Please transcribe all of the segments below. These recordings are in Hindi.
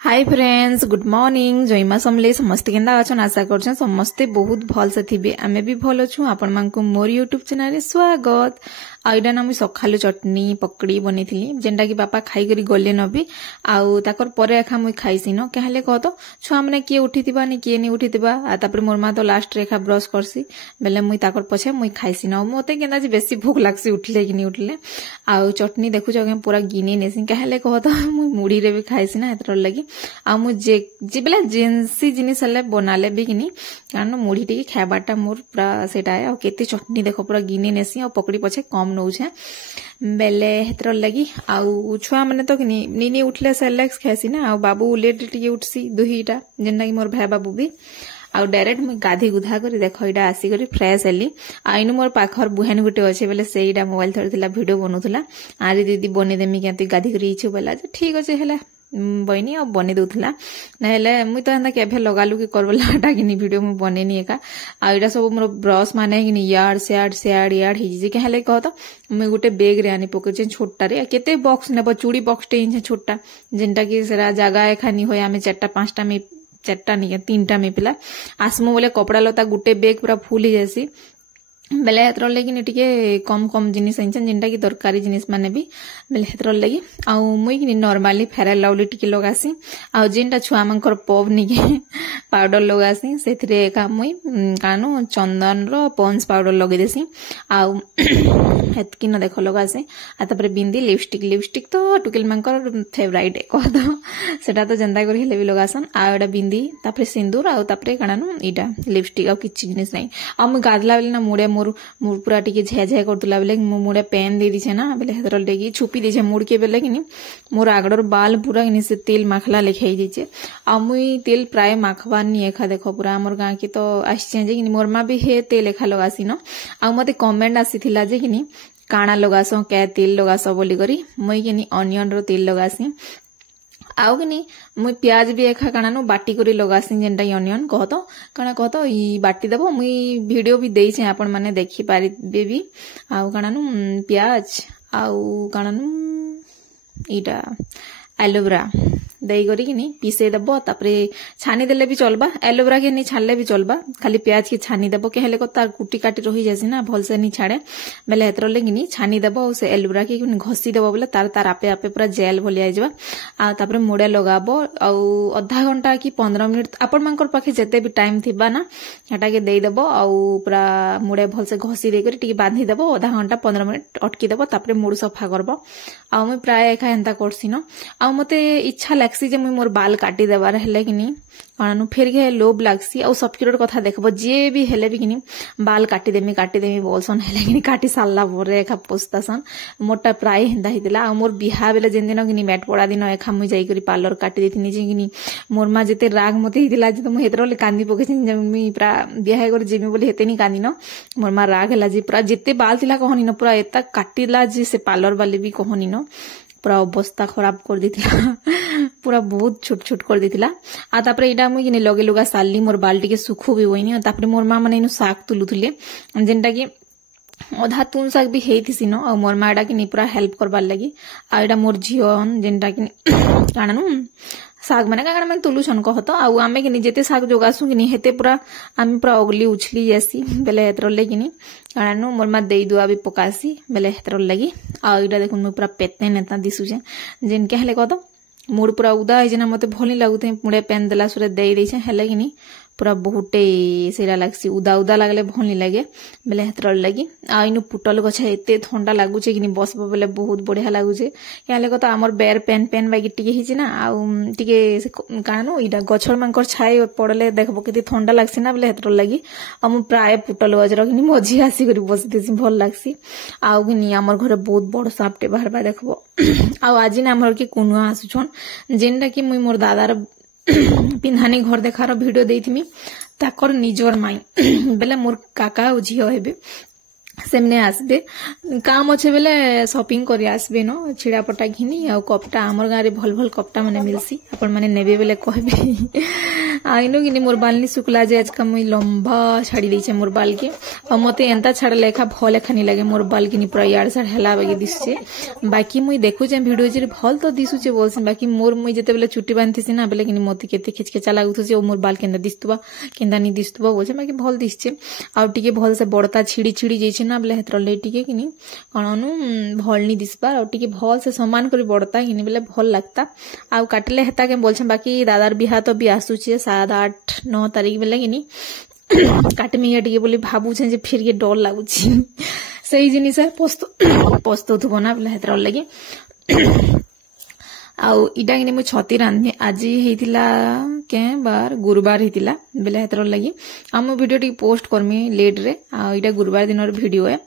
हाय फ्रेंड्स, गुड मॉर्निंग। जयमा समले समस्ते केंदा अछन आशा करछन समस्ते बहुत भल से थिबे। आमे भी भल अछु। आपण मानकु मोर यूट्यूब चैनल रे स्वागत। आइडा ना मु सखालु चटनी पकड़ी बनेथिली जेंडा कि बापा खाई करी गले नबी आउ ताकर परे एखा मु खाइसी न कहले कह तो छुआ माने किए उठितिबा नि किए नि उठितिबा आ तापर मोर मा तो लास्ट रेखा ब्रश करसी बेले मुई ताकर पछे मुई खाइसी न मोते केंदा जे बेसी भूख लागसी उठले कि नि उठले आउ चटनी देखु जगे पूरा गिनी नेसी कहले कह तो मुई मुड़ी रे भी खाइसी ना एतर लगी आ मु जे बेले जेंसी जिनिस हले बनाले भी किनी कारण मुड़ी टिके खाबाटा मोर पूरा सेटा है आ केते चटनी देखो पूरा गिनी नेसी आ पकड़ी पछे कम नौछे बेले हेतर लगी आउ छुआ माने तो किनी नीनी उठले सेलेक्स खाइसी ना आ बाबू लेट टिके उठसी दुहीटा जेन्ना कि मोर भाई बाबू भी आउ डायरेक्ट मुझे गाधी गुधा कर देख यहाँ आसिक फ्रेश हेली आईनु मोर पाखर बुहान गुटे अच्छे बोले से मोबाइल थोड़ा वीडियो बनौला आरे दीदी बनईदेमी क्या गाधी कर बोला ठीक अच्छे है बहनी आ बनी दूला ना मुई तो एंता केभे लगालु कि करबलाटा कि वीडियो मुझे बनेनी एका आईटा सब मोर ब्रश माने कि यार्ड सियाड़ यार्ड हिजी के हेले कह तो मुई गोटे बेग रे आनी पके छोटारे केते बॉक्स नेब चूड़ी बॉक्स टे छोटा जेनटा कि जगह एखानी होए आमे 4-5टा में 4टा नहीं 3टा में पिला आसमु बोले कपड़ा लता गुटे बेग पूरा फुल ही जासी बेले हेतर लगी टिके कम कम जिनिस आइछन जेनटा कि दरकारी जिनिस माने भी बेले हेतर लगी आउ मुई कि नॉर्मली फेराल लाउली टिके लगासी आउ जेनटा छुआ मानकर पब निके पाउडर लगासी सेथरे एका मुई कानो चंदन रो पॉन्स पाउडर लगे देसी आउ हेतकी न देखो लगासी आ तापर बिंदी लिपस्टिक तो टुकेल मानकर फेवरेट कह दो सेटा तो जेंदा करी हेले भी लगासन आ एडा बिंदी तापर सिंदूर आउ तापर कानानु इटा लिपस्टिक आ किछि जिनिस नै आ मुई गाधला बेले ना मुड़े मोर पूरा टिके झे करतुला बेले मुड़े पेन दे दीछे ना बेले हेतर लेगी छुपी दीछे मुड़ के बेले कि मोर आगड़र बाल पूरा कि से तेल माखला लेखाई दीछे आ मुई तेल प्राय माखबार नि एखा देखो पूरा हमर गाँ की तो आसचे जे कि मोर मा भी हे तेल एखा लगासी न आ मते कमेंट आसीथिला जे कि काना लगासो क्या तेल लगासो बोली करी मुई कि अनियन रो तेल लगासी आउ कि मुई प्याज भी एखा काना बाटी करी लगासी जेनटा अनियन कह तो ई बाटी देबो मुई वीडियो भी देइछे आपण माने देखि पारिबे भी आउ काना प्याज आउ काना इटा एलोवेरा दही करी पीसे दब तापरे छानी देले भी चलबा एलोवेरा के नहीं छानले भी चलबा खाली प्याज के छानी दब के हेले तार कुटी काटी रही जासी ना भल से नहीं छाड़े बेले हेतर लगी छानी दब से एलोवेरा के घसी दब बोले तार आपे आपे पूरा जेल भलिया आइजबा आ तापरे मुड़े लगाबो आउ आधा घंटा कि 15 मिनिट आपण मानकर पाखे जेते भी टाइम थिबा ना हटा के देई दबो आउ पूरा मुड़े भल से घसी दे करी टिके बांधी दबो आधा घंटा 15 मिनिट अटकी दबो तापरे मुड़ सफा करबो आउ मैं प्राय एखा एंता करसी न आउ मते इच्छा लागसी जे मुई मोर बाल काटी देबार हेले कि काणु फेर के लोभ लागसी आ सबकिर कथा देखबो जे भी हेले भी कि बाल काटी देमी बोलसन हेले कि काटी सारला भोरे एखा पोस्तासन मोटा प्राय हेंदा हितला आ मोर बिहा बेले जेन दिन कि मैट पड़ा दिन एखा मुई जाई करी पार्लर काटी देथिनी जे कि मोर मा जेते राग मते हितला जे मुई हेतर कांदी पकेसिन जे मुई पूरा बिहा कर जेमी बोली हेते नि कांदी न मोर मा राग हेला जे पूरा जेते बाल थिला कहनी न पूरा एता काटिला जे से पार्लर वाले भी कहनी न पूरा अवस्था खराब कर देथिला पूरा बहुत छोट छोट कर देथिला आ तापरे इडा मुई कि लगे लुगा साली मोर बाल टिके सुखु भी होइनी तापरे मोर मा माने इनु साग तुलुथुले जेनटा कि अधा तुन साग भी हेथिसी न आ मोर मा एडा कि पूरा हेल्प करबार लगी आ एडा मोर झियन जेनटा कि काणनु साग माने काण मैं तुलुछन कहत आउ आमे कि जेते साग जोगासु कि हेते पूरा आमे पूरा अगली उछली जासी बेले हेतर लगी काणनु मोर मा देई दुआ भी पकासी बेले हेतर लगी आ इडा देखुन मैं पूरा पेते नेता दिसुजे जेन के हेले कहत मुड़ पूरा उदा है मत भल लगुते मुड़े पेन देला सुरे दे देछे हेले कि पूरा बहुटे सेरा लागसी उदा उदा लगले भल लगे बेले हेतर लगी आ इनु पुटल गछ एते ठंडा लागुचे कि बसबो बेले बहुत बढ़िया लागुचे याले कत हमर बेर पेन पेन बागी टिके हिची ना आ टिके कानो इडा गछर मानकर छाई पड़ले देखबो केते ठंडा लागसी ना बेले हेतर लगी आ मु प्राय पुटल गजर कि मझी आसी करी बसी देसी भल लागसी आउ कि हमर घरे बहुत बड़ सापटे बाहरबा देखबो आ आज ना हमर के कुनुआ आसुछन जेनटा कि मुई मोर दादार पिंधानी घर देखार वीडियो देथिमी ताकर निजर माई बेले मोर काका ओ झियो हेबे सेमने आसबे काम अच्छे बेले शॉपिंग करी आसबे न छिड़ा पटा घिनी आ कपटा हमर गारे भल भल कपटा माने मिलसी आपण माने नेबे बेले कहबे आइनो कि मोर बाल नहीं सुखला जे आज का मुई लंबा छाड़ी देछे मोर बाल के और मते एंता छाड़ लेखा भल लेखा नहीं लगे मोर बाल के पूरा यार साड़ हेला बागे दिसचे बाकी मुई देखु जे वीडियो जे भल तो दिसुचे बोलसिन बाकी मोर मुई जते बेले चुट्टी बांधथिसी ना बेले कि मते केते खिचखेचा लागुथुचे ओ मोर बाल केंदा दिसतुबा केंदा नहीं दिसतुबा बोलछे बाकी भल दिसचे आ टिके भल से बड़ता छिड़ी छिड़ी जेछे ना बेले हेतर ले टिके कि कणनु भल नहीं दिसबार आ टिके भल से समान करी बड़ता कि बेले भल लगता आ काटले हेता के बोलछे बाकी दादार बिहा तो भी आसुचे 7-8-9 तारीख बेले कि काटमी टे बोली भावुचे फिर के डर लगुच सही जिनिस पस्तुथुब ना बोले हेतर लगे आउ इटा कि मु छती रांधे आज होता के बार गुरुवार होता बेले हेतर लगी आम वीडियो टी पोस्ट करमी लेट रे आ इटा गुरुवार दिन वीडियो है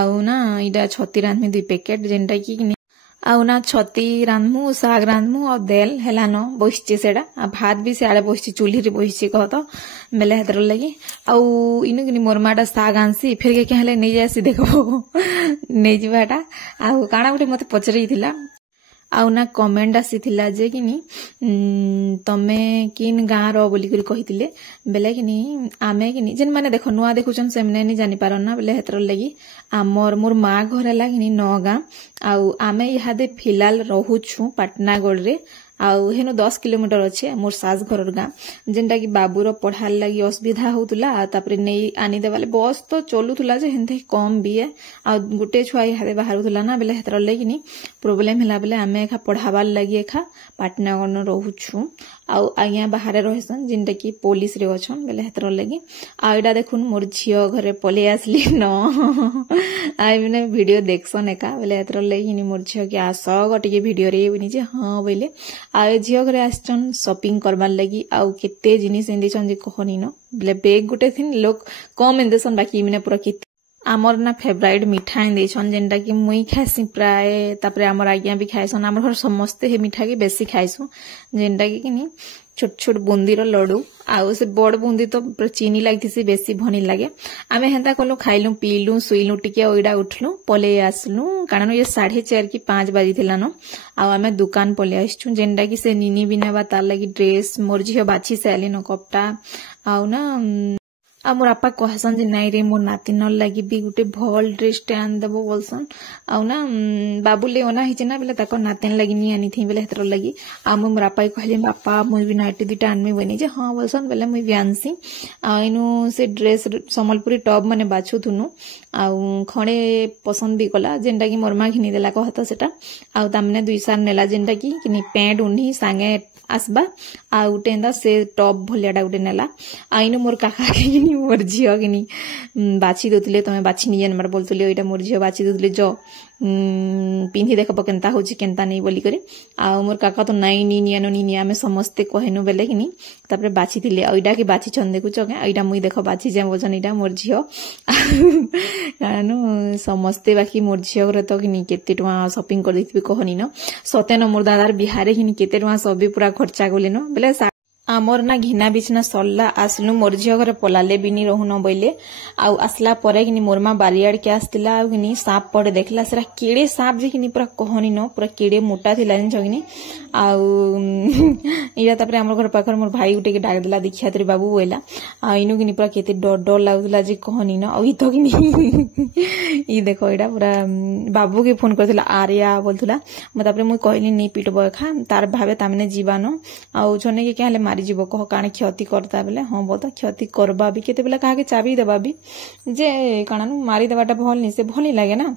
आउ ना इटा छती रांधमी 2 पैकेट जेनटा कि आउ ना छती रांधमु साग रांधमु और देल हेलान बसचे सेडा आ भात भी सियाड़े बसचे चूल्ही रे बसचे कह तो बेले हेतर लगी आउ इनु कि मोर माटा साग आनसी फिर के कहले नहीं जासी देखो नहीं जीवाटा आउ काना गुटे मते पचरैथिला आउ ना कमेंट आसीथिला जे कि तमे किन गाँ रो बोली करी कहिथिले बेले कि आमे कि जेन माने देखो नुआ देखुचन सेमने नहीं जानि पारन ना बेले हेतर लगी आमर मोर माँ घर है कि नगाँ आउ आमे इहादे फिलहाल रहुछु पाटनागढ़ रे आउ हेनो 10 किलोमीटर अच्छे मोर सास घर गाँ जेनटा कि बाबूर पढ़ार लगी असुविधा होतुला तापरे नहीं आनी देवाले बस तो चलुला जे हेनते कम भी है आ गुटे छुआ इहादे बाहरुला ना बेले हेतर लगी प्रोब्लेम हैला बेले आमे एखा पढ़ाबार लगी एखा पाटनागढ़ न रहुछु आउ आज्ञा बाहर रहीसन जेनटा कि पुलिस रे अछन बेले हेतर लगी आ एडा देखुन मोर झियो घरे पले आसली न आई मैंने वीडियो देखसन एका बेले हेतर लगी मोर झियो के आस गटिके वीडियो रे बनी जे हां बोले आ झियो घरे आछन शॉपिंग करबार लगी आउ केते जिनिस एंदिछन जे कहनी न बेले बैग गुटे थिन लोग कम एंदेसन बाकी मैंने पूरा केते आमर ना फेवरेट मिठा एंदेछन जेनटा कि मुई खाइसी प्राय तापरे आमर आज्ञा भी खाइसन आमर घर समस्ते हे मिठा के बेसी खाइसु जेनटा कि छोट छोट बुंदीर लड्डू आउ से बड़ बुंदी तो चीनी लगती बेसी भनी लगे आमे हेंता कलु खाइलु पीलु सुइलु टिके ओइडा उठलु पले आसलु कारण ये 4:30 कि 5 बाजी थिला न आउ आमे दुकान पले आइछु जेनटा कि से निनी बिनाबा तार लगी ड्रेस मोर झियो बाछी साली न कपटा आउ ना आ मोर आपा कहसन जे नाई रे मोर नातिन लगी भी गुटे भल ड्रेस टे आन देबो बोलसन आउ ना बाबूले ओना हिचे ना बेले ताको नातिन लगी नि आनी थी बेले हेतर लगी आ मोर आपा कहले बापा मुई भी नाइटी दुटा आनमी बनी जे हां बोलसन बेले मुई भी आनसी आ इनु से ड्रेस संबलपुरी टॉप माने बाछु थुनु आउ खणे पसंद भी कला जेनटा कि मोर मा घिनी देला कहत सेटा आउ तामने 2 सार नेला जेनटा कि पैंट उन्ही सांगे आसबा आ उटेंदा से टॉप भलियाटा उटे नेला आइनो मोर काका के मोर झियो कि बाछी दोतले तमे बाछी नि जानबार बोलतले ओइटा मोर झियो बाछी दोतले जो पिंधि देखब केनता होची केनता नहीं बोली करे आ मोर काका तो नाई नी नियानो नी आमे समस्ते कहनु बेले कि तापरे बाछी थिले ओइटा के बाछी छन देखुच ओइटा मुई देख बाछी जे बोलछन इटा मोर झियो कारण समस्ते बाकी मोर झियो रे तो कि केते टवा शॉपिंग कर दिथबे कहनी न सते न मोर दादार बिहारे कि केते टवा सबे पूरा खर्चा गले न बेले आमर ना घिना बिछना सरला आसलु मोर झियो घरे पलाले बिनी रहुन बोले आउ आसला परे कि मोर मा बारियाड़ के आसतिला आउ कि सांप पड़े देखला सेरा केड़े सांप जे कि पूरा कहनी न पूरा केड़े मोटा थिला जिन छगिनी आउ इरा तापरे हमर घर पाखर मोर भाई उठे के डाक देला देखिया तरी बाबू बोला आ इनु कि पूरा केते डर डर लागुला जे कहनी न आ इ तो कि इ देखो इडा पूरा बाबू के फोन करथिला आर्या बोलथुला म तापरे मुई कहली नहीं पिटबो खा तार भाबे तामने जीवानो आउ छने के कहले मारी जीव कह काण क्षति करता बेले हाँ बोलता क्षति करबा भी केते बेले काहे चाबी देबा भी जे काण मारी देबाटा भल नि से भल लगे ना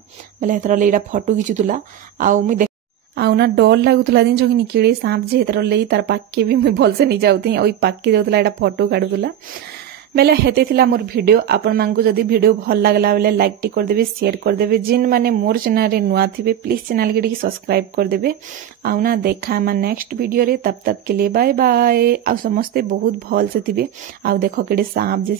बेले हेतर ले इडा फोटो खिचुतुला आउ मुई आउ ना डर लागुतला दिन कि केड़े सांप जे हेतर ले तार पाके भी मुई भल से नहीं जाउती ओई पाके जाउतला एडा फोटो काढुतला बेले हेते थिला मोर वीडियो आपण मानकु जदी वीडियो भल लागला बेले लाइक टी कर देबे शेयर कर देबे जिन माने मोर चैनल रे नुआ थिबे प्लीज चैनल के सब्सक्राइब कर देबे आउ ना देखा मा नेक्स्ट वीडियो रे तब तक के लिए बाय बाय आ समस्ते बहुत भल से थिबे आउ देखो केडे सांप जे